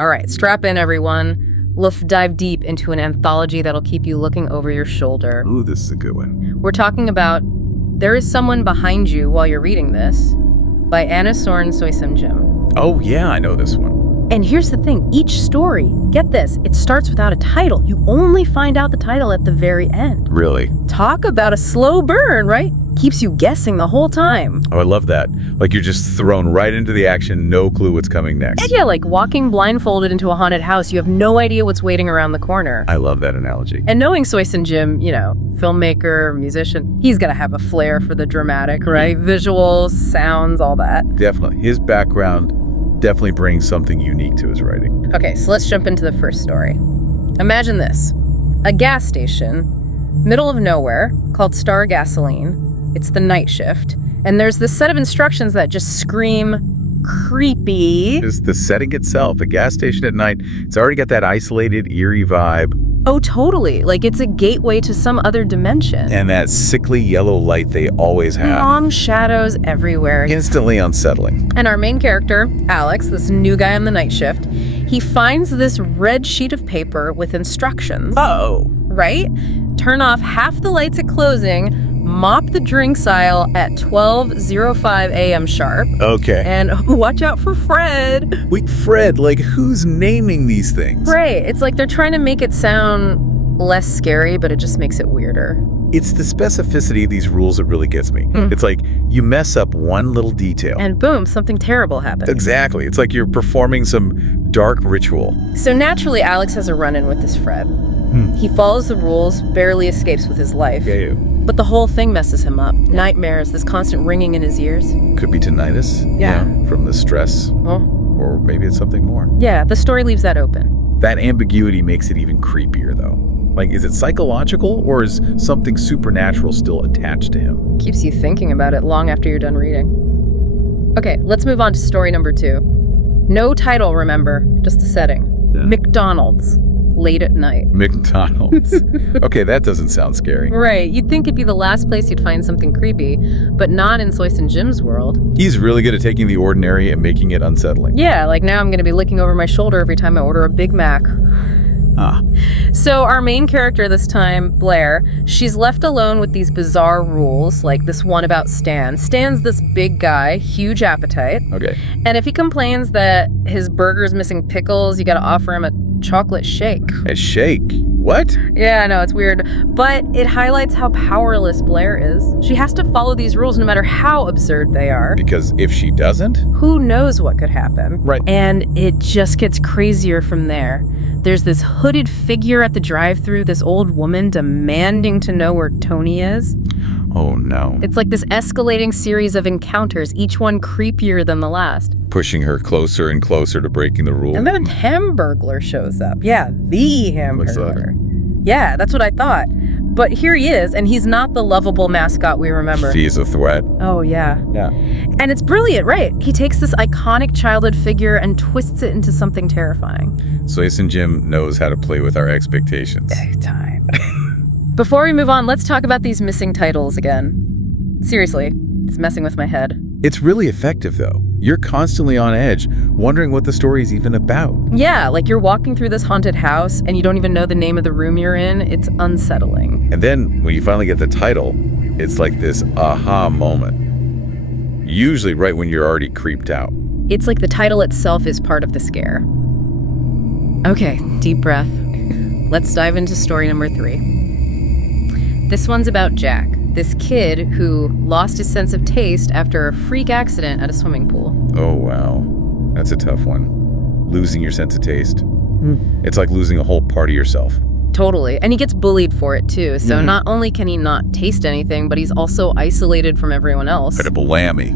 All right, strap in, everyone. Let's dive deep into an anthology that'll keep you looking over your shoulder. Ooh, this is a good one. We're talking about There Is Someone Behind You While You're Reading This by Aam Anusorn Soisa-ngim. Oh, yeah, I know this one. And here's the thing, each story, get this, it starts without a title. You only find out the title at the very end. Really? Talk about a slow burn, right? Keeps you guessing the whole time. Oh, I love that. Like you're just thrown right into the action, no clue what's coming next. Yeah, like walking blindfolded into a haunted house, you have no idea what's waiting around the corner. I love that analogy. And knowing Soisa-ngim, you know, filmmaker, musician, he's gonna have a flair for the dramatic, right? Visuals, sounds, all that. Definitely. His background definitely brings something unique to his writing. Okay, so let's jump into the first story. Imagine this. A gas station, middle of nowhere, called Star Gasoline. It's the night shift. And there's this set of instructions that just scream creepy. Just the setting itself, a gas station at night, it's already got that isolated, eerie vibe. Oh, totally. Like it's a gateway to some other dimension. And that sickly yellow light they always have. Long shadows everywhere. Instantly unsettling. And our main character, Alex, this new guy on the night shift, he finds this red sheet of paper with instructions. Oh. Right? Turn off half the lights at closing, mop the drinks aisle at 12:05 a.m. sharp. Okay. And watch out for Fred. Wait, Fred, like who's naming these things? Right. It's like they're trying to make it sound less scary, but it just makes it weirder. It's the specificity of these rules that really gets me. It's like you mess up one little detail. And boom, something terrible happens. Exactly. It's like you're performing some dark ritual. So naturally, Alex has a run-in with this Fred. He follows the rules, barely escapes with his life. Yeah. But the whole thing messes him up. Nightmares, this constant ringing in his ears. Could be tinnitus. Yeah. From the stress. Oh. Or maybe it's something more. Yeah, the story leaves that open. That ambiguity makes it even creepier, though. Like, is it psychological or is something supernatural still attached to him? Keeps you thinking about it long after you're done reading. Okay, let's move on to story number 2. No title, remember, just a setting. Yeah. McDonald's. Late at night. McDonald's. Okay, that doesn't sound scary. Right, you'd think it'd be the last place you'd find something creepy, but not in Soisa-ngim's world. He's really good at taking the ordinary and making it unsettling. Yeah, like now I'm gonna be looking over my shoulder every time I order a Big Mac. So our main character this time, Blair, she's left alone with these bizarre rules, like this one about Stan. Stan's this big guy, huge appetite. Okay. And if he complains that his burger's missing pickles, you gotta offer him a chocolate shake. A shake? What? Yeah, I know, it's weird. But it highlights how powerless Blair is. She has to follow these rules no matter how absurd they are. Because if she doesn't? Who knows what could happen? Right. And it just gets crazier from there. There's this hooded figure at the drive-thru, this old woman demanding to know where Tony is. Oh, no. It's like this escalating series of encounters, each one creepier than the last. Pushing her closer and closer to breaking the rule. And then a Hamburglar shows up. Yeah, the Hamburglar. Yeah, that's what I thought. But here he is, and he's not the lovable mascot we remember. He's a threat. Oh, yeah. Yeah. And it's brilliant, right? He takes this iconic childhood figure and twists it into something terrifying. Soisa-ngim knows how to play with our expectations. Big time. Before we move on, let's talk about these missing titles again. Seriously, it's messing with my head. It's really effective, though. You're constantly on edge, wondering what the story's even about. Yeah, like you're walking through this haunted house and you don't even know the name of the room you're in. It's unsettling. And then, when you finally get the title, it's like this aha moment. Usually right when you're already creeped out. It's like the title itself is part of the scare. Okay, deep breath. Let's dive into story number 3. This one's about Jack, this kid who lost his sense of taste after a freak accident at a swimming pool. Oh, wow. That's a tough one. Losing your sense of taste. It's like losing a whole part of yourself. Totally. And he gets bullied for it, too. So not only can he not taste anything, but he's also isolated from everyone else. Bit of a whammy.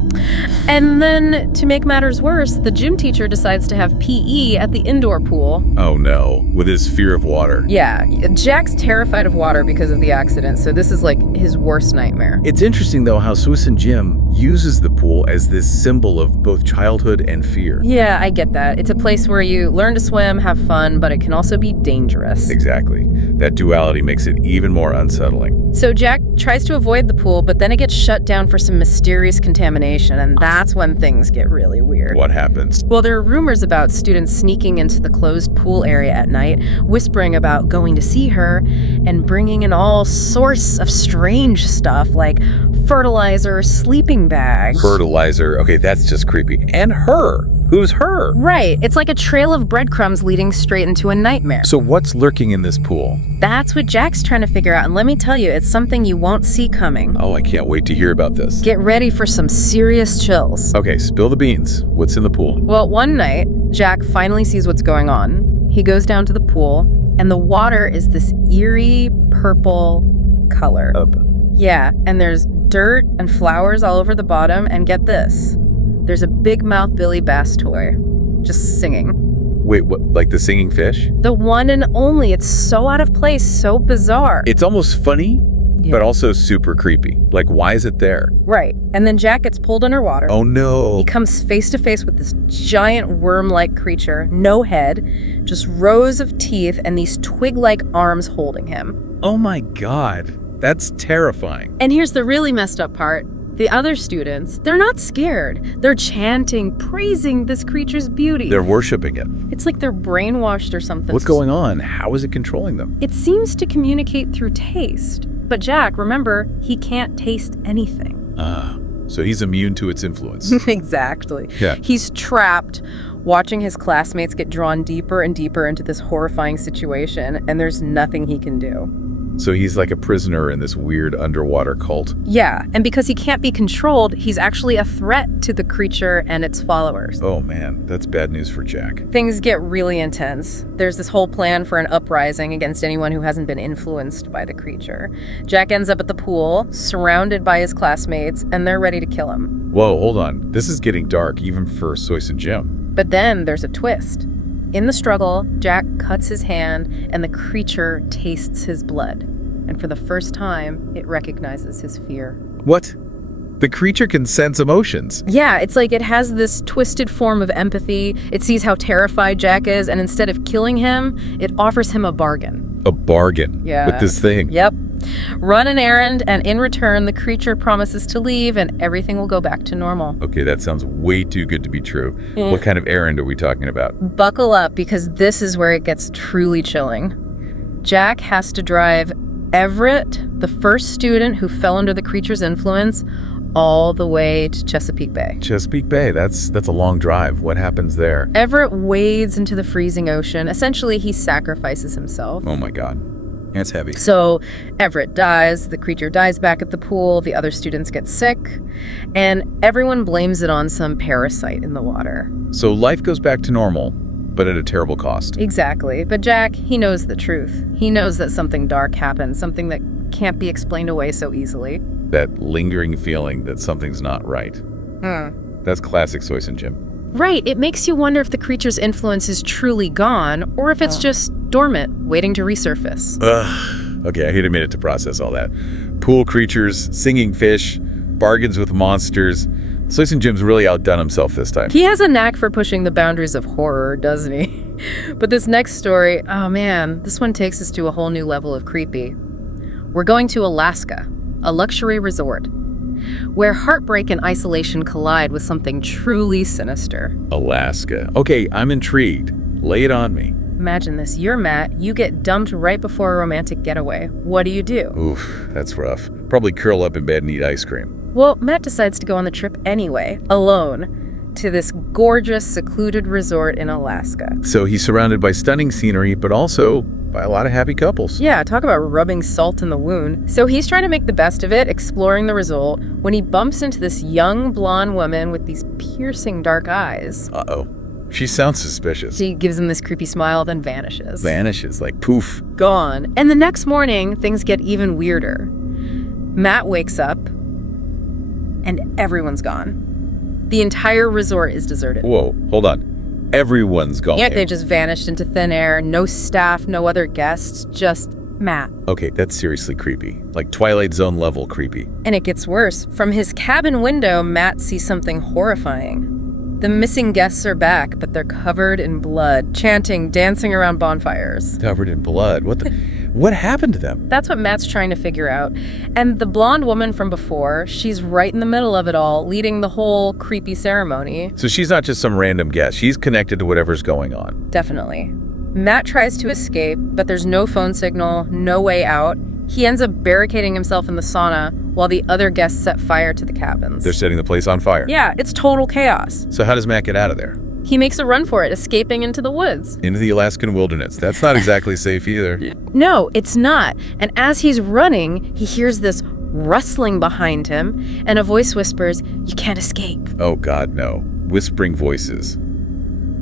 And then, to make matters worse, the gym teacher decides to have PE at the indoor pool. Oh, no. With his fear of water. Yeah. Jack's terrified of water because of the accident, so this is like his worst nightmare. It's interesting, though, how Soisa-ngim uses the pool as this symbol of both childhood and fear. Yeah, I get that. It's a place where you learn to swim, have fun, but it can also be dangerous. Exactly. That duality makes it even more unsettling. So Jack tries to avoid the pool, but then it gets shut down for some mysterious contamination, and that's when things get really weird. What happens? Well, there are rumors about students sneaking into the closed pool area at night, whispering about going to see her, and bringing in all sorts of strange stuff like fertilizer, sleeping bags. Fertilizer. Okay, that's just creepy. And her. Who's her? Right. It's like a trail of breadcrumbs leading straight into a nightmare. So what's lurking in this pool? That's what Jack's trying to figure out, and let me tell you, it's something you won't see coming. Oh, I can't wait to hear about this. Get ready for some serious chills. Okay, spill the beans. What's in the pool? Well, one night, Jack finally sees what's going on. He goes down to the pool, and the water is this eerie purple color. Yeah, and there's dirt and flowers all over the bottom, and get this. There's a big mouth Billy Bass toy, just singing. Wait, what? Like the singing fish? The one and only. It's so out of place, so bizarre. It's almost funny, Yeah. but also super creepy. Like, why is it there? Right. And then Jack gets pulled underwater. Oh no. He comes face to face with this giant worm-like creature, no head, just rows of teeth and these twig-like arms holding him. Oh my God. That's terrifying. And here's the really messed up part. The other students, they're not scared. They're chanting, praising this creature's beauty. They're worshiping it. It's like they're brainwashed or something. What's going on? How is it controlling them? It seems to communicate through taste. But Jack, remember, he can't taste anything. So he's immune to its influence. Exactly. Yeah. He's trapped watching his classmates get drawn deeper and deeper into this horrifying situation, and there's nothing he can do. So he's like a prisoner in this weird underwater cult. Yeah, and because he can't be controlled, he's actually a threat to the creature and its followers. Oh man, that's bad news for Jack. Things get really intense. There's this whole plan for an uprising against anyone who hasn't been influenced by the creature. Jack ends up at the pool, surrounded by his classmates, and they're ready to kill him. Whoa, hold on. This is getting dark even for Soisa-ngim. But then there's a twist. In the struggle, Jack cuts his hand, and the creature tastes his blood. And for the first time, it recognizes his fear. What? The creature can sense emotions. Yeah, it's like it has this twisted form of empathy. It sees how terrified Jack is, and instead of killing him, it offers him a bargain. A bargain? Yeah. With this thing? Yep. Run an errand, and in return, the creature promises to leave, and everything will go back to normal. Okay, that sounds way too good to be true. What kind of errand are we talking about? Buckle up, because this is where it gets truly chilling. Jack has to drive Everett, the first student who fell under the creature's influence, all the way to Chesapeake Bay. Chesapeake Bay, that's a long drive. What happens there? Everett wades into the freezing ocean. Essentially, he sacrifices himself. Oh my God. That's heavy. So Everett dies, the creature dies back at the pool, the other students get sick, and everyone blames it on some parasite in the water. So life goes back to normal, but at a terrible cost. Exactly. But Jack, he knows the truth. He knows that something dark happened, something that can't be explained away so easily. That lingering feeling that something's not right. That's classic Soisa-ngim. Right. It makes you wonder if the creature's influence is truly gone, or if it's just dormant, waiting to resurface. Ugh. Okay, I hate a minute to process all that. Pool creatures, singing fish, bargains with monsters. Soisa-ngim's really outdone himself this time. He has a knack for pushing the boundaries of horror, doesn't he? But this next story, oh man, this one takes us to a whole new level of creepy. We're going to Alaska, a luxury resort, where heartbreak and isolation collide with something truly sinister. Alaska. Okay, I'm intrigued. Lay it on me. Imagine this. You're Matt. You get dumped right before a romantic getaway. What do? Oof, that's rough. Probably curl up in bed and eat ice cream. Well, Matt decides to go on the trip anyway, alone, to this gorgeous, secluded resort in Alaska. So he's surrounded by stunning scenery, but also by a lot of happy couples. Yeah, talk about rubbing salt in the wound. So he's trying to make the best of it, exploring the resort, when he bumps into this young blonde woman with these piercing dark eyes. Uh-oh. She sounds suspicious. She gives him this creepy smile, then vanishes. Vanishes, like poof. Gone. And the next morning, things get even weirder. Matt wakes up, and everyone's gone. The entire resort is deserted. Whoa, hold on. Everyone's gone. Yeah, they just vanished into thin air. No staff, no other guests, just Matt. Okay, that's seriously creepy. Like Twilight Zone level creepy. And it gets worse. From his cabin window, Matt sees something horrifying. The missing guests are back, but they're covered in blood, chanting, dancing around bonfires. Covered in blood. What the... What happened to them? That's what Matt's trying to figure out. And the blonde woman from before, she's right in the middle of it all, leading the whole creepy ceremony. So she's not just some random guest. She's connected to whatever's going on. Definitely. Matt tries to escape, but there's no phone signal, no way out. He ends up barricading himself in the sauna while the other guests set fire to the cabins. They're setting the place on fire. Yeah, it's total chaos. So how does Matt get out of there? He makes a run for it, escaping into the woods. Into the Alaskan wilderness. That's not exactly safe either. No, it's not. And as he's running, he hears this rustling behind him, and a voice whispers, "You can't escape." Oh, God, no. Whispering voices.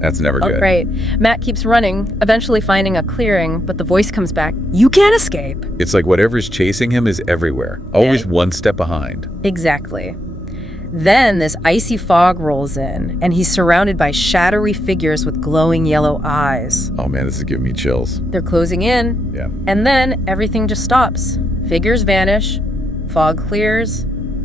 That's never good. Right. Matt keeps running, eventually finding a clearing, but the voice comes back, "You can't escape." It's like whatever's chasing him is everywhere. Always one step behind. Exactly. Then this icy fog rolls in, and he's surrounded by shadowy figures with glowing yellow eyes. Oh, man, this is giving me chills. They're closing in, Yeah. and then everything just stops. Figures vanish, fog clears.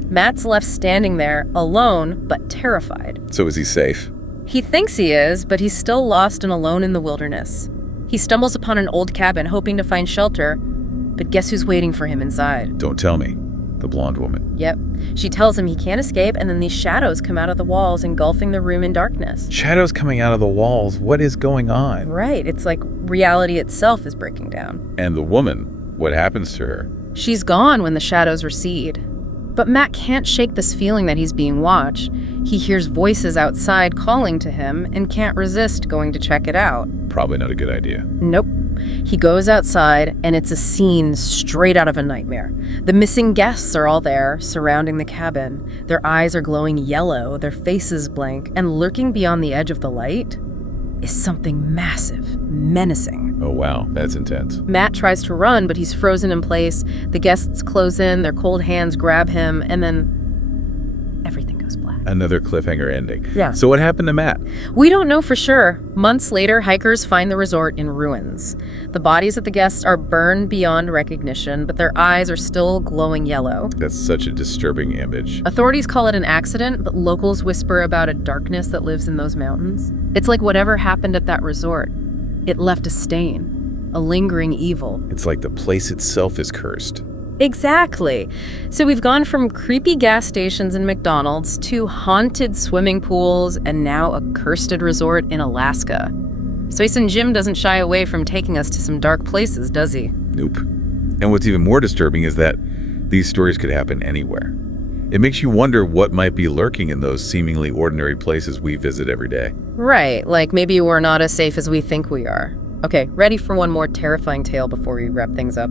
Matt's left standing there, alone but terrified. So is he safe? He thinks he is, but he's still lost and alone in the wilderness. He stumbles upon an old cabin, hoping to find shelter, but guess who's waiting for him inside? Don't tell me. The blonde woman. Yep. She tells him he can't escape, and then these shadows come out of the walls, engulfing the room in darkness. Shadows coming out of the walls. What is going on? Right. It's like reality itself is breaking down. And the woman, what happens to her? She's gone when the shadows recede. But Matt can't shake this feeling that he's being watched. He hears voices outside calling to him and can't resist going to check it out. Probably not a good idea. Nope. He goes outside, and it's a scene straight out of a nightmare. The missing guests are all there, surrounding the cabin. Their eyes are glowing yellow, their faces blank, and lurking beyond the edge of the light is something massive, menacing. Oh, wow. That's intense. Matt tries to run, but he's frozen in place. The guests close in, their cold hands grab him, and then everything goes black. Another cliffhanger ending. Yeah. So what happened to Matt? We don't know for sure. Months later, hikers find the resort in ruins. The bodies of the guests are burned beyond recognition, but their eyes are still glowing yellow. That's such a disturbing image. Authorities call it an accident, but locals whisper about a darkness that lives in those mountains. It's like whatever happened at that resort. It left a stain, a lingering evil. It's like the place itself is cursed. Exactly. So we've gone from creepy gas stations and McDonald's to haunted swimming pools and now a cursed resort in Alaska. Soisa-ngim doesn't shy away from taking us to some dark places, does he? Nope. And what's even more disturbing is that these stories could happen anywhere. It makes you wonder what might be lurking in those seemingly ordinary places we visit every day. Right, like maybe we're not as safe as we think we are. Okay, ready for one more terrifying tale before we wrap things up.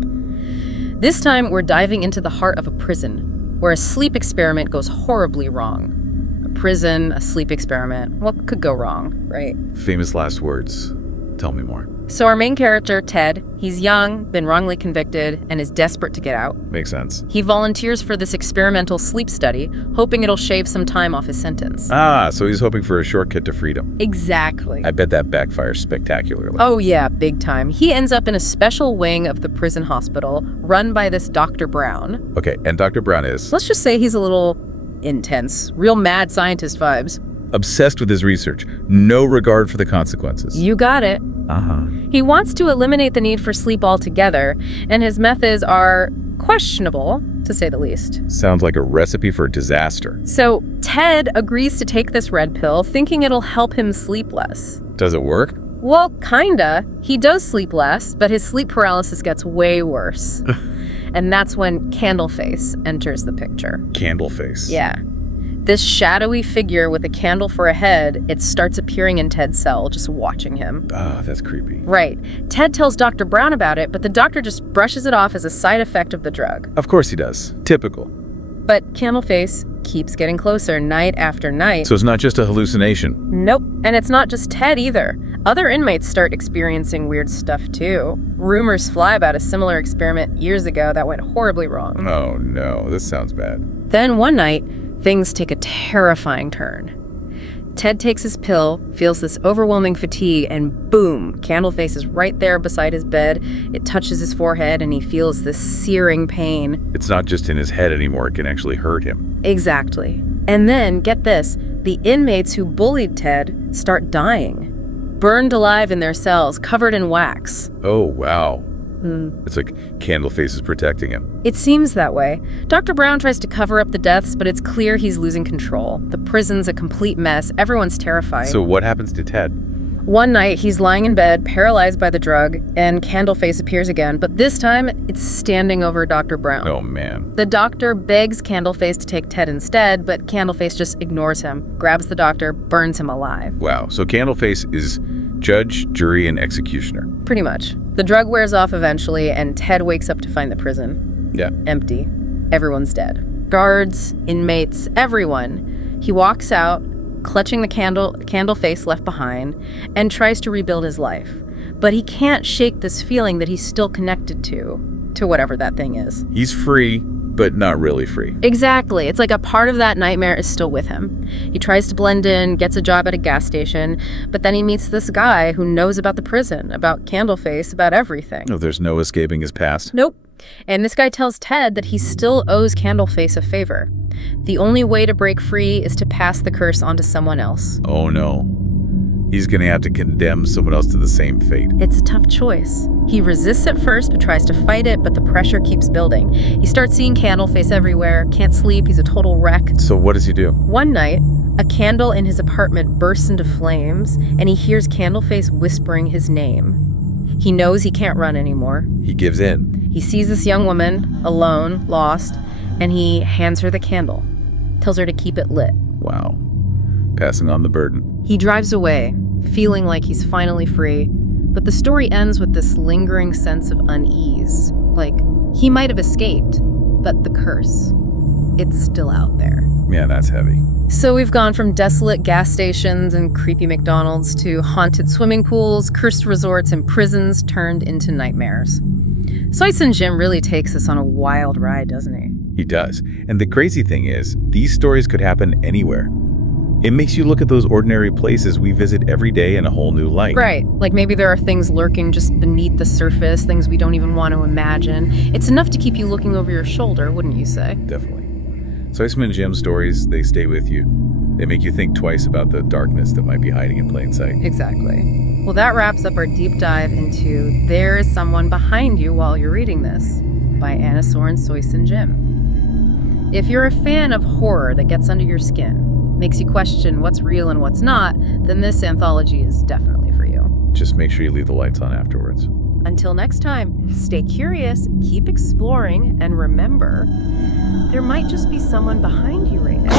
This time, we're diving into the heart of a prison, where a sleep experiment goes horribly wrong. A prison, a sleep experiment, what could go wrong, right? Famous last words. Tell me more. So our main character, Ted, he's young, been wrongly convicted, and is desperate to get out. Makes sense. He volunteers for this experimental sleep study, hoping it'll shave some time off his sentence. Ah, so he's hoping for a shortcut to freedom. Exactly. I bet that backfires spectacularly. Oh yeah, big time. He ends up in a special wing of the prison hospital, run by this Dr. Brown. Okay, and Dr. Brown is? Let's just say he's a little intense. Real mad scientist vibes. Obsessed with his research. No regard for the consequences. You got it. Uh-huh. He wants to eliminate the need for sleep altogether, and his methods are questionable, to say the least. Sounds like a recipe for disaster. So Ted agrees to take this red pill, thinking it'll help him sleep less. Does it work? Well, kinda. He does sleep less, but his sleep paralysis gets way worse. And that's when Candleface enters the picture. Candleface. Yeah. This shadowy figure with a candle for a head, it starts appearing in Ted's cell, just watching him. Ah, that's creepy. Right. Ted tells Dr. Brown about it, but the doctor just brushes it off as a side effect of the drug. Of course he does. Typical. But Candleface keeps getting closer night after night. So it's not just a hallucination. Nope. And it's not just Ted either. Other inmates start experiencing weird stuff too. Rumors fly about a similar experiment years ago that went horribly wrong. Oh no, this sounds bad. Then one night, things take a terrifying turn. Ted takes his pill, feels this overwhelming fatigue, and boom, Candleface is right there beside his bed. It touches his forehead, and he feels this searing pain. It's not just in his head anymore, it can actually hurt him. Exactly. And then, get this, the inmates who bullied Ted start dying. Burned alive in their cells, covered in wax. Oh, wow. It's like Candleface is protecting him. It seems that way. Dr. Brown tries to cover up the deaths, but it's clear he's losing control. The prison's a complete mess. Everyone's terrified. So what happens to Ted? One night, he's lying in bed, paralyzed by the drug, and Candleface appears again, but this time, it's standing over Dr. Brown. Oh, man. The doctor begs Candleface to take Ted instead, but Candleface just ignores him, grabs the doctor, burns him alive. Wow. So Candleface is judge, jury, and executioner. Pretty much. The drug wears off eventually, and Ted wakes up to find the prison. Yeah. Empty. Everyone's dead. Guards, inmates, everyone. He walks out, clutching the Candleface left behind, and tries to rebuild his life. But he can't shake this feeling that he's still connected to whatever that thing is. He's free, but not really free. Exactly. It's like a part of that nightmare is still with him. He tries to blend in, gets a job at a gas station, but then he meets this guy who knows about the prison, about Candleface, about everything. Oh, there's no escaping his past? Nope. And this guy tells Ted that he still owes Candleface a favor. The only way to break free is to pass the curse onto someone else. Oh, no. He's going to have to condemn someone else to the same fate. It's a tough choice. He resists at first, but tries to fight it, but the pressure keeps building. He starts seeing Candleface everywhere, can't sleep, he's a total wreck. So what does he do? One night, a candle in his apartment bursts into flames, and he hears Candleface whispering his name. He knows he can't run anymore. He gives in. He sees this young woman, alone, lost, and he hands her the candle, tells her to keep it lit. Wow. Passing on the burden. He drives away, feeling like he's finally free, but the story ends with this lingering sense of unease. Like, he might have escaped, but the curse, it's still out there. Yeah, that's heavy. So we've gone from desolate gas stations and creepy McDonald's to haunted swimming pools, cursed resorts, and prisons turned into nightmares. Soisa-ngim really takes us on a wild ride, doesn't he? He does. And the crazy thing is, these stories could happen anywhere. It makes you look at those ordinary places we visit every day in a whole new light. Right. Like maybe there are things lurking just beneath the surface, things we don't even want to imagine. It's enough to keep you looking over your shoulder, wouldn't you say? Definitely. Soisa-ngim stories, they stay with you. They make you think twice about the darkness that might be hiding in plain sight. Exactly. Well, that wraps up our deep dive into There Is Someone Behind You While You're Reading This by Aam Anusorn Soisa-ngim. If you're a fan of horror that gets under your skin, makes you question what's real and what's not, then this anthology is definitely for you. Just make sure you leave the lights on afterwards. Until next time, stay curious, keep exploring, and remember, there might just be someone behind you right now.